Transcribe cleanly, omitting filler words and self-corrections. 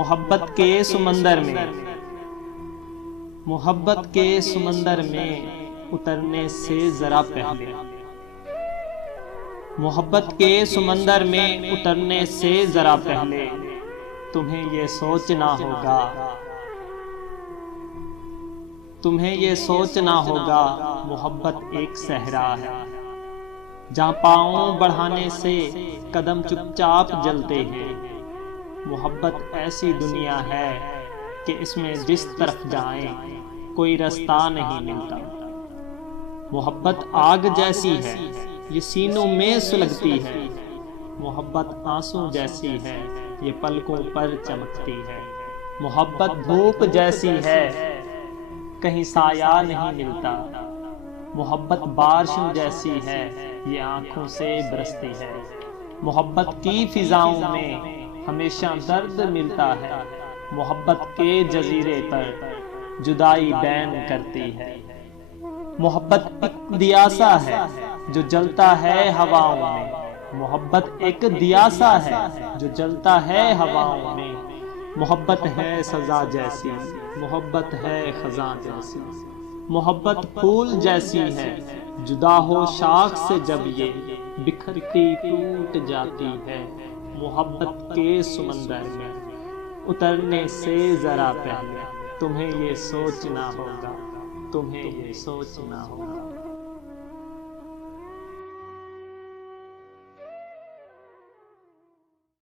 मोहब्बत के समंदर में, मोहब्बत के समंदर में उतरने से जरा पहले, मोहब्बत के समंदर में उतरने से जरा पहले तुम्हें ये सोचना होगा, तुम्हें ये सोचना होगा मोहब्बत एक सहरा है जहाँ पाँव बढ़ाने से कदम चुपचाप जलते हैं। मोहब्बत ऐसी दुनिया है कि इसमें जिस तरफ जाएं कोई रास्ता नहीं मिलता। मोहब्बत आग जैसी है ये सीनों में सुलगती है, मोहब्बत आंसू जैसी है ये पलकों पर चमकती है। मोहब्बत धूप जैसी है कहीं साया नहीं मिलता, मोहब्बत बारिशों जैसी है ये आंखों से बरसती है। मोहब्बत की फिजाओं में हमेशा दर्द मिलता है, मोहब्बत के जजीरे पर जुदाई बैन करती है। मोहब्बत एक दियासा है जो जलता है हवाओं में, मोहब्बत एक दियासा है जो जलता है हवाओं में। मोहब्बत है सजा जैसी, मोहब्बत है खजा जैसी, मोहब्बत फूल जैसी है जुदा हो शाख से जब ये बिखरती टूट जाती है। मोहब्बत के समंदर में उतरने से जरा पहले तुम्हें ये सोचना होगा, तुम्हें ये सोचना होगा।